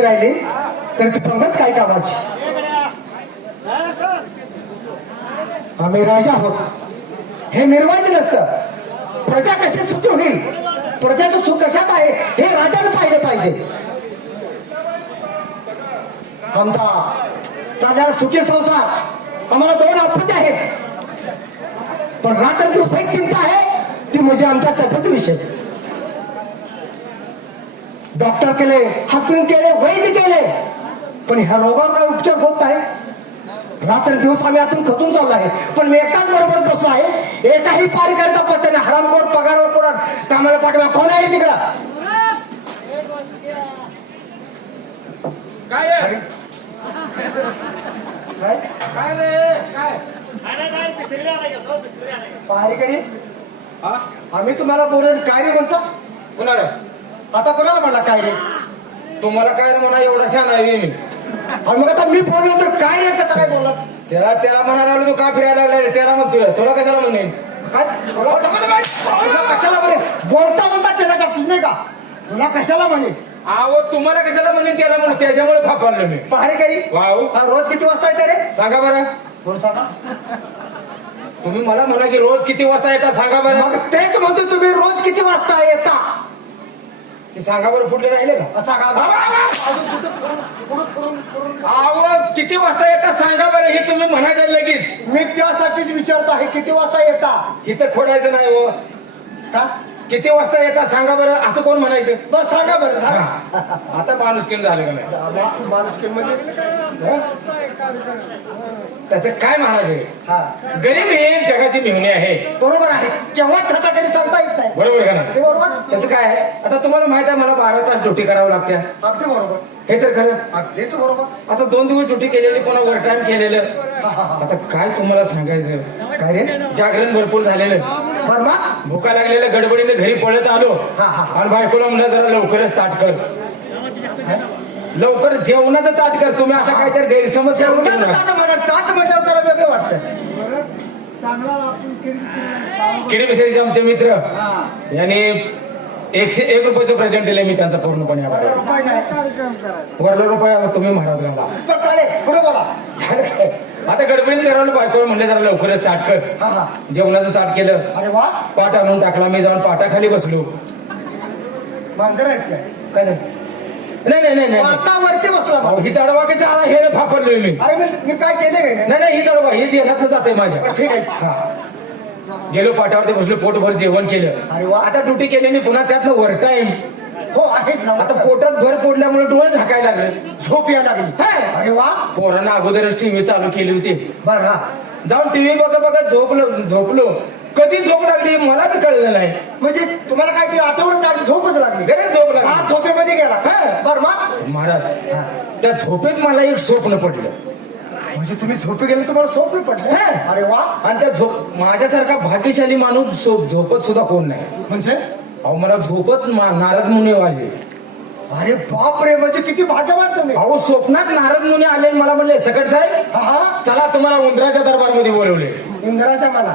वाढणारीच राहिले तर ती पंगत काय कामाची? आम्ही राजा आहोत. हे मिरवायचं नसतं. प्रजा कशी सुखी होईल? प्रजाचं सुख कशात आहे? हे राजाला पाहिलं पाहिजे. आमचा चाललेला सुखी संसार. आम्हाला दोन आपत्ती आहेत. पण रात्र दिवस एक चिंता आहे ती म्हणजे आमच्या तब्येतीविषयी डॉक्टर केले हाकून केले वैद्य केले. पण ह्या रोगावर काय उपचार होत आहे रात्र दिवस आम्ही आतून खचून चाललो आहे. पण मी एकटाच बरोबर बसलो आहे. एकाही पारिकारीचा पत्ता नाही हरामखोर पगारवर पडत कामाला पाठवा कोण आहे तिकडं? काय रे? काय? रे? काय? पारिकारी हा? आम्ही तुम्हाला बोलून काय रे म्हणतो? कुणाला? आता कोणाला म्हणला काय रे? तुम्हाला काय रे म्हणा एवढा छान आहे मी. आणि मग आता मी बोललो तर काय रे? कसं काय बोलला? त्याला त्याला म्हणायला लागलो तू का फिरायला लागला रे? त्याला म्हणतोय. तुला कशाला म्हणे? काय? तुला तुला कशाला म्हणे? बोलता बोलता त्याला टाकलं नाही का? तुला कशाला म्हणे? आहो तुम्हाला कशाला म्हणे? त्याला म्हणून त्याच्यामुळे फापारलो मी. पहारेकरी वाव. हा रोज किती वाजता येते रे? सांगा बरं. सांगा. तुम्ही मला म्हणा की रोज किती वाजता येतात सांगा बरं. मग तेच म्हणतो तुम्ही रोज किती वाजता येता? ते सांगा बरं फुटले राहिले का? असा का. अजून कुठं किती वाजता येतात सांगा बरं हे तुम्ही म्हणायचं लगेच. मी त्यासाठीच विचारतो आहे किती वाजता येता? इथं खोडायचं नाही हो. का? किती वाजता येतात सांगा बरं असं कोण म्हणायचं? बरं सांगा बरं सांगा. आता माणूस किन झालं का नाही? मा- माणूस की म्हणजे त्याचं काय म्हणायचं? हा. गरीब हे जगाची मेहनी आहे. बरोबर आहे. केव्हा थटा कधी सांगता येत नाही. बरोबर का ते नाही बरोबर. त्याचं काय आहे? आता तुम्हाला माहीत आहे मला बारा तास ड्युटी करावं लागते अगदी बरोबर. हे तर खरं. अगदीच बरोबर. आता दोन दिवस ड्युटी केलेली पुन्हा ओव्हर टाइम केलेलं. हा, हा, हा. आता काय तुम्हाला सांगायचं? काय रे? जागरण भरपूर झालेलं. भुका लागलेल्या गडबडीने घरी पळत आलो. हा, हा. आणि बायकोला म्हणलं जरा लवकरच ताट कर. लवकर जेवणाचं ताट कर. तुम्ही आता काहीतरी गैरसमज जेवणाचं नका. ताट म्हणा ताट म्हणजे जरा वेगळं वाटतं. किरी आमचे मित्र. यांनी एकशे एक रुपयाचं प्रेझेंट दिले मी त्यांचा पूर्णपणे आभार बरं, आहे. उपाय नाही. वरला रुपया तुम्ही महाराज राहला बरं चालेल. पुढे बोला. झालं काय? आता गडबडीने घराला बायको म्हणले जरा लवकरच ताट कर. हा हा. जेवणाचं ताट केलं. अरे वा. पाट आणून टाकला मी जाऊन पाटाखाली बसलो. मांजर आहेस काय? काय झालं? नाही नाही नाही नाही पाटावरती बसला अहो, बा. ही दडवाकीचा आला हे फापरलोय मी अरे मी मी काय केलं काय नाही नाही ही दडवा ही ध्यानात जाते माझ्या. ठीक आहे. हा. गेलो पाटावरती बसलो पोटभर जेवण केलं. अरे वा. आता ड्युटी केल्याने पुन्हा त्यातनं ओव्हर टाइम हो आहेच ना. आता पोटात भर पडल्यामुळे डोळे झाकायला लागले. झोप यायला लागली. हा. अरे वा. पोरांना अगोदरच टीव्ही चालू केली होती. बर हा. जाऊन टीव्ही बघत बघत झोपलो झोपलो. कधी झोप लागली मला बी कळलं नाही. म्हणजे तुम्हाला काय ते आठवडच लागली झोपच लागली. घरीच झोप हा लागली झोपेमध्ये गेला. हा. बर मग? महाराज त्या झोपेत मला एक स्वप्न पडलं. म्हणजे तुम्ही झोपे गेले तुम्हाला झोप पडले? हा. अरे वा. आणि त्या झोप माझ्यासारखा भाग्यशाली माणूस झोप झोपत सुद्धा कोण नाही. म्हणजे? अहो मला झोपत मा- नारद मुनी आले अरे बाप रे म्हणजे किती भाग्यवान तुम्ही. अहो स्वप्नात नारद मुनी आले आणि मला म्हणले सकट साहेब हा? हा चला तुम्हाला उंदराच्या दरबारमध्ये बोलवले. इंद्राच्या मला?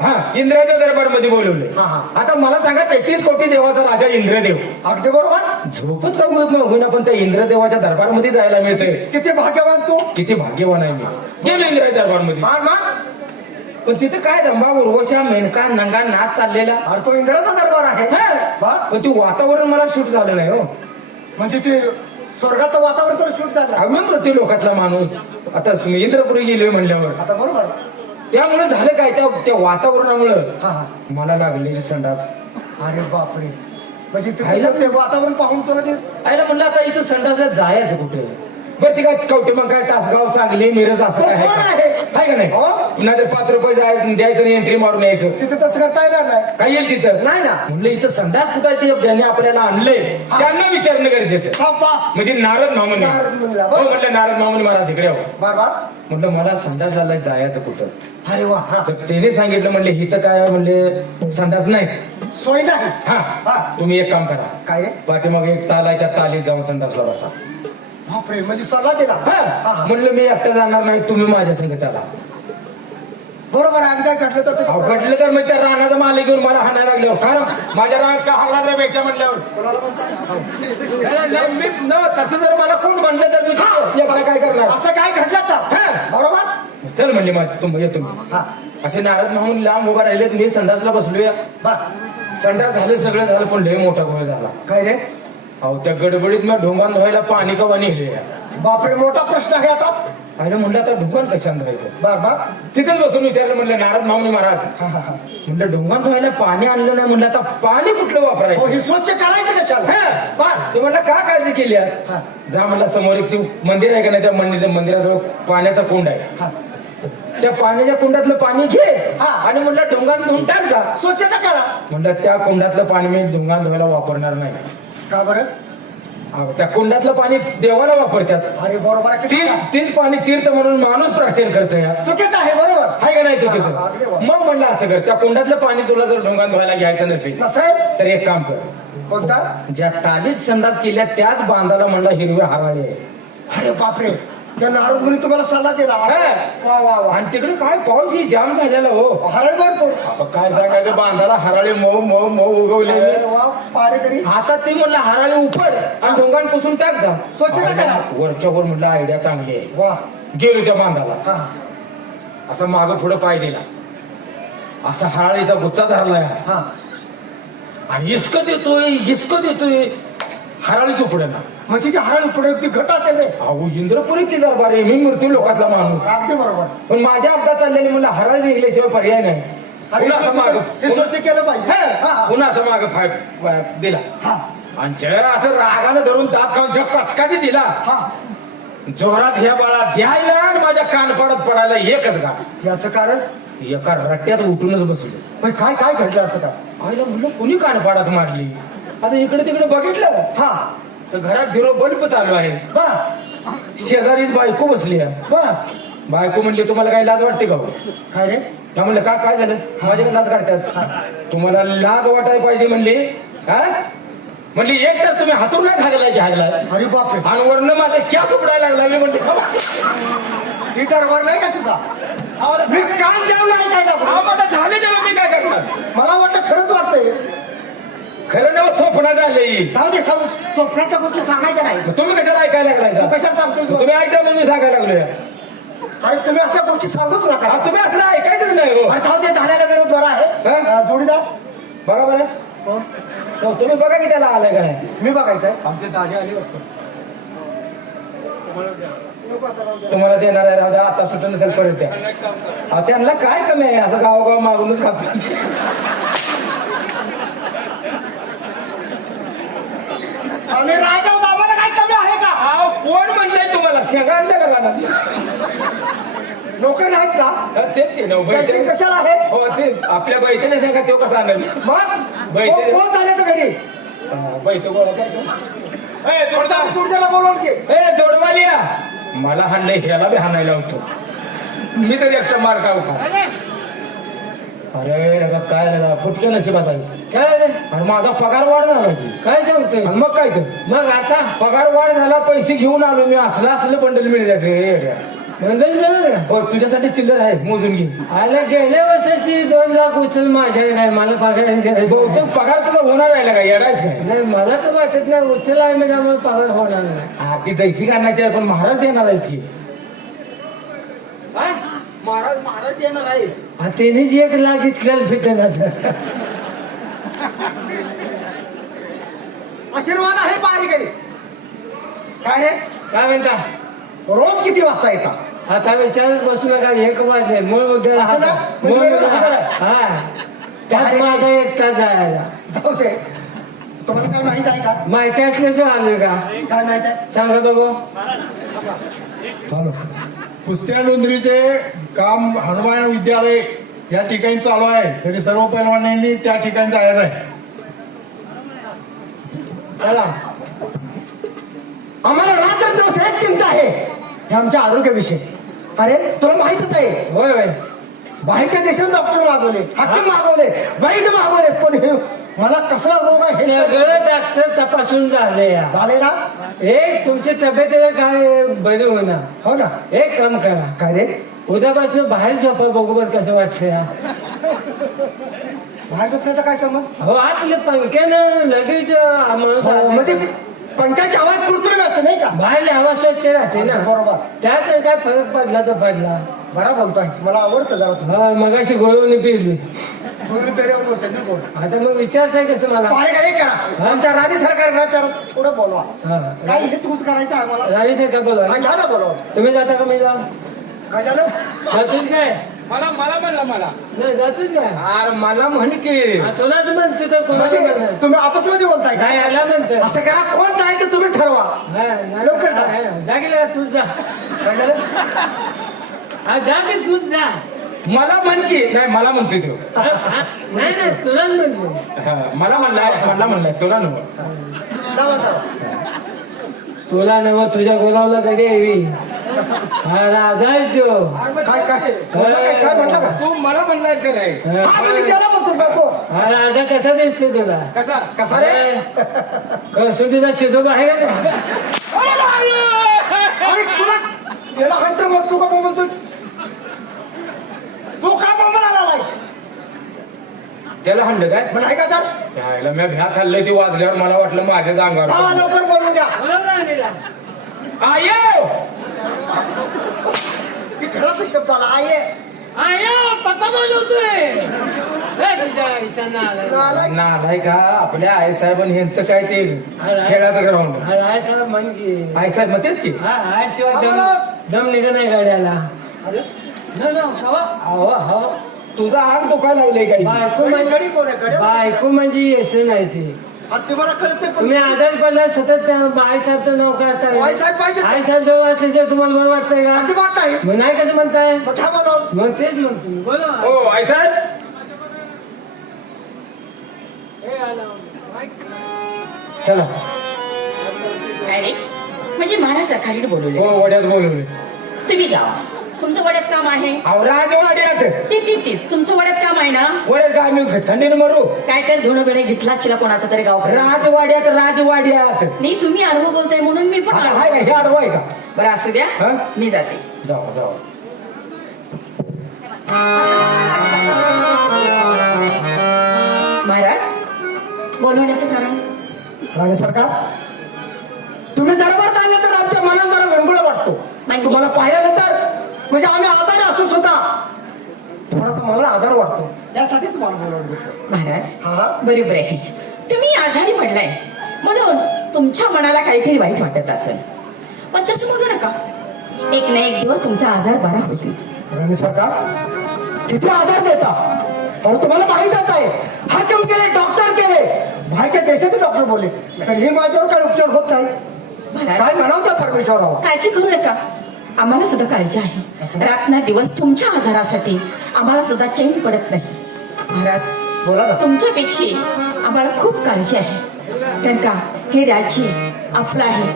हा इंद्राच्या दरबारमध्ये बोलवले. हा, हा. आता मला सांगा तेहतीस कोटी देवाचा राजा इंद्रदेव. अगदी बरोबर. झोपत का होत नाही होईना पण त्या इंद्रदेवाच्या दरबारमध्ये जायला मिळतंय. किती भाग्यवान तू. किती भाग्यवान आहे मी. गेलो इंद्राच्या दरबारमध्ये. मान. पण तिथं काय रंभा उर्वशा मेनका नंगा नाच चाललेला? अरे तो इंद्राचा दरबार आहे. हा. वा. पण ते वातावरण मला शूट झालं नाही हो. म्हणजे ते स्वर्गाचं वातावरण तर शूट झालं. आम्ही मृत्यू लोकातला माणूस. आता इंद्रपुरी गेलोय म्हणल्यावर. आता बरोबर. त्यामुळे झालं काय? त्या त्या वातावरणामुळं हा हा. मला लागलेली संडास. अरे बापरे. म्हणजे खायला तुम्ही ते वातावरण पाहून तुला ते आयला म्हणलं आता इथं संडासला जायचं कुठे? बरं ते काय कवटे मग काय तासगाव सांगली मिरज असं काय आहे का? आहे. का नाही हो. नाहीतर पाच रुपये जायचं द्यायचं आणि एंट्री मारून यायचं तिथे तसं करता येणार नाही काय येईल तिथं नाही ना. म्हणलं इथं संडास कुठं आहे ते ज्यांनी आपल्याला आणलंय त्यांना विचारणं गरजेचं हा. म्हणजे नारद मामुनी नारद हो. म्हणलं नारद मामुनी महाराज इकडे हो बार बार म्हटलं मला संडासला जायचं कुठं अरे वा हा तर त्याने सांगितलं म्हणले हिथं काय आहे? म्हणले संडास नाही सोय नाही हा हा. तुम्ही एक काम करा काय? पाठीमागे एक ताल आहे त्या तालीत जाऊन संडासला बसा बापरे म्हणजे सल्ला दिला. हा. म्हणलं मी एकटा जाणार नाही तुम्ही माझ्या संग चला. बरोबर आम्ही काय घडलं तर अहो, ते- घडलं तर मग त्या रानाचा मालिक घेऊन मला हाणायला लागल्यावर कारण माझ्या रानात का हल्ला जर भेटच्या म्हटल्यावर कोणाला म्हणताय? नाही, नाही, मी न तसं जर मला कोण म्हणलं तर मी एकटा काय करणार? असं काय घडलं तर? हा. बरोबर? चल म्हणले मग तुम्ही येतो मी हा. असे नारद म्हणून लांब उभा राहिलेत मी संडासला बसलोया. संडास झालं सगळं झालं पण लय मोठा घोळ झाला. काय रे? अहो त्या गडबडीत मी ढोंगान धुवायला पाणी कवा निघले बापरे मोठा प्रश्न आहे आता. अरे म्हणलं आता ढोंगान कशाने धुवायचं? बर तिथेच बसून विचारलं म्हणलं नारद माऊनी महाराज हा हा हा. म्हणलं ढोंगान धुवायला पाणी आणलं नाही म्हणलं आता पाणी कुठलं हो वापरायचं? हे स्वच्छ करायचं कशाला हा. ते म्हणलं का काळजी केली आज? हा. जा म्हणलं समोर एक ते मंदिर आहे का नाही त्या मंदिर मंदिराजवळ पाण्याचा कुंड आहे. हा. त्या पाण्याच्या कुंडातलं पाणी घे हा. आणि म्हणलं ढोंगान धुवून टाक जा. स्वच्छता करा. म्हणलं त्या कुंडातलं पाणी मी ढोंगान धुवायला वापरणार नाही. का बरं? अहो, त्या कुंडातलं पाणी देवाला वापरतात. अरे बरोबर आहे किती तीच पाणी तीर्थ म्हणून माणूस प्रार्थना करतो या चुकीचं आहे बरोबर. आहे का नाही हा, अगदी चुकीचं बरोबर. मग म्हणलं असं कर त्या कुंडातलं पाणी तुला जर ढोंगान धुवायला घ्यायचं नसेल नसेल तर एक काम कर. कोणता? ज्या तालीत संडास केल्या त्याच बांधाला म्हणला हिरवे हाराळे आहे. अरे बापरे. त्या नारद मुनी तुम्हाला सल्ला दिला. हा. वा वा वा. आणि तिकडे काय पाऊस ही जाम झालेला हो. हरळ भरपूर अहो, काय सांगायचं बांधाला हराळे मऊ मऊ मऊ उगवलेले. अरे वा पारे तरी. आता ते म्हणलं हराळे उपड आणि ढोंगान पुसून टाक जा स्वच्छता करा. वरच्या वर म्हणलं आयडिया चांगली आहे. वा. गेलो त्या बांधाला. हा. असं माग पुढे पाय दिला. असा हराळीचा गुच्चा धरलाय. हा. आणि इस्क देतोय इस्क देतोय हराळीच उपडेना म्हणजे ती हरळ पुढे ती घट असेल रे. अहो इंद्रपुरीची दरबार आहे मी मृत्यू लोकातला माणूस. अगदी बरोबर. पण माझ्या अपघात चाललेली म्हणलं हराळी निघल्याशिवाय पर्याय नाही. आणि पुन्हा असं माग हे स्वच्छ केलं पाहिजे. हा, हा. पुन्हा असं माग फाय फाय दिला. हा. आणि जय असं रागानं धरून दात खाऊन जग कचकाची दिला. हा. जोरात ह्या बाळा द्यायला आणि माझ्या कानपाडात पडायला एकच गा याचं कारण? एका रट्ट्यात उठूनच बसलो. पण काय काय घडलं असं का? आईला म्हणलं कुणी कानपाडात मारली? आता इकडे तिकडे बघितलं. हा. तर घरात झिरो बल्ब चालू आहे. बा शेजारीच बायको बसली आहे. बा बायको म्हणली तुम्हाला काही लाज वाटते का हो? काय रे? त्या म्हणलं का काय झालं? माझ्या लाज काढतास तुम्हाला लाज वाटायला पाहिजे म्हणली. हा? म्हणली एक तर तुम्ही हातून नाही हागलाय की हागलाय? अरे बापरे आणि वरनं माझा कॅस उघडायला लागला. मी म्हणते. ही दरबार नाही का तुझा? मी काम द्यावं ऐकायला आम्हाला झाले तेव्हा मी काय करणार? मला वाटतं खरं ना स्वप्न झाले जाऊ दे सांगू स्वप्नाच्या गोष्टी सांगायच्या नाही. तुम्ही कशाला ऐकायला लागलाय कशाला सांगतोस तुम्ही ऐकता म्हणून मी सांगायला लागलोय. अरे तुम्ही अशा गोष्टी सांगूच नका. हा, तुम्ही असं ऐकायचंच नाही हो. अरे जाऊ दे झालेला विरोध बरा आहे. हा? अं, जोडीदार. बघा बरं. हो. हो, तुम्ही बघा की त्याला आलाय का नाही. मी बघायचंय आमचे ताजे आले तुम्हाला देणार आहे राजा आता सुट नसेल परत द्या. अहो, त्यांना काय कमी आहे? असं गावोगाव मागूनच खातो. आम्ही राजा आहोत, आम्हाला काय कमी आहे का? अहो कोण म्हणलंय तुम्हाला? शेंगा आणल्या का रानात? नोकर नाहीत का? हा, तेच की नव पैसे बैठे कशाला आहे? हो ते आपल्या बैठेच्या शेंगा तो कसा आणला? मग? बैठे- कोण- कोण चालले तर घरी? बैठ गोळा करतो ए, जोडदार. तुझ्याला बोलवून घे. ए जोडवालिया. मला हाणलंय ह्याला बी हाणायला होतो. मी तरी एकटा मार खाऊ खा. अरे लगा काय लगा फुटके नशिबाचा काय रे? अरे माझा पगार वाढ झाला की काय सांगतोय? आणि मग काय तर मग आता? पगार वाढ झाला पैसे घेऊन आलो मी. असलं असलं बंडल मिळले का? हो तुझ्यासाठी चिल्लर आहे मोजून घे. आलं गेल्या वर्षाची दोन लाख उचल माझ्या काय? मला पगार. बहुतेक पगार तुला होणार आहे का येडायच काय नाही मला तर वाटत नाही उचल आहे म्हणजे आम्हाला पगार होणार नाही. ती जैसी काढण्याची आहे पण महाराज देणार आहेत की? महाराज महाराज देणार आहेत. हा, त्यांनीच एक लाख इतक्याला फिटन आता. आशीर्वाद आहे बारीक आहे काय रे काय म्हणता? रोज किती वाजता येतात आता विचारच बसू नका एक वाजले. मूळ मुद्द्याला असं ना? हात मूळ म्हणजे मुद्द्याला आहे. हा. त्यात माझा एक तास जायला. जाऊ दे. तुम्हाला काय माहीत आहे का? माहिती असल्याचं आलोय का? काय माहीत आहे? सांगा बघू. हॅलो. कुस्त्या नोंदणीचे काम हनुमान विद्यालय या ठिकाणी चालू आहे. तरी सर्व पैलवानांनी त्या ठिकाणी जायचं आहे. चला. आम्हाला रात्र दिवस एक चिंता आहे. हे आमच्या आरोग्याविषयी. अरे तुला माहितच आहे. होय होय. बाहेरच्या देशात डॉक्टर मागवले हाकीम मागवले वैद्य मागवले पण हे मला कसला रोग आहे हे सगळं डॉक्टर तपासून झाले या. झाले ना? एक तुमची तब्येतीला काय बरी होणार हो ना. एक काम करा. काय रे? उद्यापासून बाहेर झोपा बघू बरं कसं वाटलं या. बाहेर झोपण्याचा काय संबंध? हो आपल्या पंख्यानं लगेच माणूस हो म्हणजे पंचायत आवाज कृत्रिम असते नाही का? बाहेर हवा स्वच्छ राहते ना. बरोबर. त्यात काय फरक पडला तर पडला. बरा बोलतोय. मला आवडतं जरा तू. हा मगाशी गोळवणी पिरली पूर्वी आता मग विचारताय कसं मला? पाणी काय करा. आमच्या राज्य सरकारकडे त्याला थोडं बोलवा. हा. काय हे तूच करायचं आहे मला राणीचे का बोलवा. हा, घ्या ना बोलवा. तुम्ही जाता का मी जा काय झालं जातोच काय मला मला म्हणला मला. नाही जातोच काय अरे मला म्हण की. हा, तुलाच म्हणतो तर कोणाला म्हणजे म्हणत तुम्ही आपसमध्ये बोलताय काय आला म्हणतो. असं करा कोण काय ते तुम्ही ठरवा. हा, नाही, लवकर जा. हा, जा गेला तूच जा. काय झालं हा, जा की तूच जा. मला म्हण की नाही मला म्हणतोय तो. नाही नाही तुलाच म्हणतो हा, मला म्हणलाय मला म्हणलाय तुला नको. जावा तुला नव तुझ्या गुलावला कधी यावी हा राजा आहे तो. काय काय? बोलला काय काय म्हटलं? का तू मला म्हणलाय का नाही? हा म्हणजे त्याला बोलतो का तो? हा राजा कसा दिसतो तुला? कसा? कसा रे? कसोटीचा शिदोबा आहे का? अरे तुला त्याला हंटर तू का बोलतोय तू का आलाय त्याला हाणलं काय? पण ऐका तर. त्याला मी भ्या खाल्लंय ती वाजल्यावर मला वाटलं माझ्याच जावा अंगावर लवकर बोलून द्या. आयो! की घरातच शब्द आला आयो, पप्पा बोलवतोय हे. आलाय. नालाय का? आपल्या आई साहेबांनी ह्यांचं काय ते खेळाचं ग्राउंड आय साहेब म्हण की. आई साहेब मग तेच की. हा, आय शिवाय दम दम निघत नाही गाड्याला न, न, हवा, हवा, हवा. तुझा अंग दुखायला लागलंय काही. बायको म्हणजे गडी कोण आहे गडी बायको म्हणजे येस नाही ते. अरे तुम्हाला कळते पण तुम्ही आधार पडला सतत त्या आईसाहेबचं नाव काय आई साहेब पाहिजे आई साहेब जवळ तुम्हाला बरं वाटतंय का? अजिबात नाही मग नाही कसं म्हणताय? मग तेच म्हणतो. मी. बोला. हो आई साहेब. हे आला. चला. काय रे? म्हणजे महाराज सकाळी बोलवले हो वड्यात बोलवले तुम्ही जावा. तुमचं वड्यात काम आहे? अहो राजवाड्यात ते ती तीच तुमचं वड्यात काम आहे ना? वड्यात काय मी थंडीने मरू? काय तर धुणं बिणे घेतला चिला कोणाचा तरी गाव राजवाड्यात राजवाड्यात. नाही तुम्ही अनुभव बोलताय म्हणून मी पण आता हाय का हे आडवं आहे का? बरं असू द्या. हा? मी जाते. जावा जावा महाराज बोलवण्याचं कारण? राणे सरकार तुम्ही दरबारात आले तर आमच्या मनात जरा वेंगुळा वाटतो. म्हणजे? तुम्हाला पाहिलं तर म्हणजे आम्ही आजारी असू सुद्धा थोडासा मला आधार वाटतो. यासाठी तुम्हाला बोलवलं. महाराज हा? बरोबर आहे. तुम्ही आजारी पडलाय. म्हणून तुमच्या मनाला काहीतरी वाईट वाटत असेल. पण तसं म्हणू नका. एक ना एक दिवस तुमचा आजार बरा होईल. राणे सरकार किती आधार देता? अहो तुम्हाला माहितच आहे. हाकम केले डॉक्टर केले. बाहेर बाहेरच्या देशातील डॉक्टर बोलले. तर हे माझ्यावर काय उपचार होत नाही? महाराज. काय म्हणावं त्या परमेश्वरावा काळजी करू नका. आम्हाला सुद्धा काळजी आहे. रात ना दिवस तुमच्या आजारासाठी आम्हाला सुद्धा चैन पडत नाही. महाराज तुमच्यापेक्षा आम्हाला खूप काळजी आहे. कारण का हे राज्य आपलं आहे.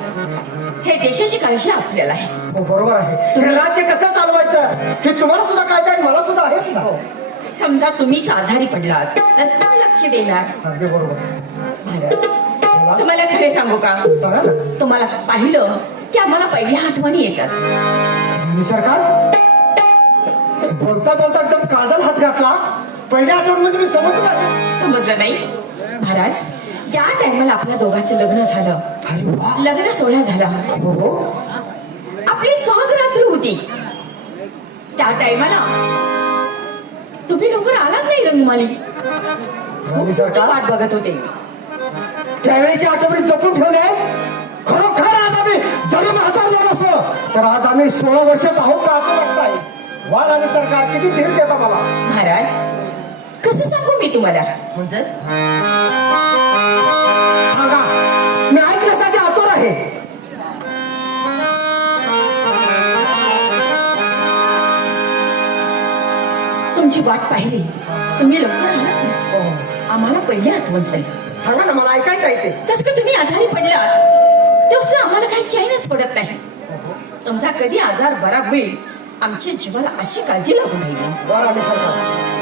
हे देशाची काळजी आपल्याला आहे. हो बरोबर आहे. हे राज्य कसं चालवायचं? हे तुम्हाला सुद्धा काय काय मला सुद्धा आहेच ना समजा तुम्हीच आजारी पडलात तर कोण लक्ष देणार? बरोबर. तुम्हाला खरे सांगू का? तुम्हाला पाहिलं की आम्हाला पहिल्या आठवणी येतात. सरकार? बोलता बोलता एकदम काळजाला हात घातला. पहिल्या आठवड्यामध्ये मी समजलं नाही. समजलं नाही? महाराज ज्या टायमाला आपल्या दोघांचं लग्न झालं लग्न सोहळा झाला. हो. हो आपली स्वागरात्र होती. त्या टायमाला तुम्ही लवकर आलाच नाही रंगमाली सरकार? वाट बघत होते. त्यावेळेची आठवणी जपून ठेवले खरोखर? जरी म्हातारले नसो तर आज आम्ही सोळा वर्षात आहोत का असं वाटतंय वाद आणि सरकार किती धीर देता मला महाराज कसं सांगू मी तुम्हाला? म्हणजे? सांगा. मी ऐकण्यासाठी आतुर आहे. तुमची वाट पाहिली. तुम्ही लवकर आलाच नाही आम्हाला पहिली आठवण झाली. सांगा ना मला ऐकायचं आहे ते. जसं का तुम्ही आजारी पडला दिवस आम्हाला काही चैनच पडत नाही. तुमचा कधी आजार बरा होईल आमच्या जीवाला अशी काळजी लागू राहिली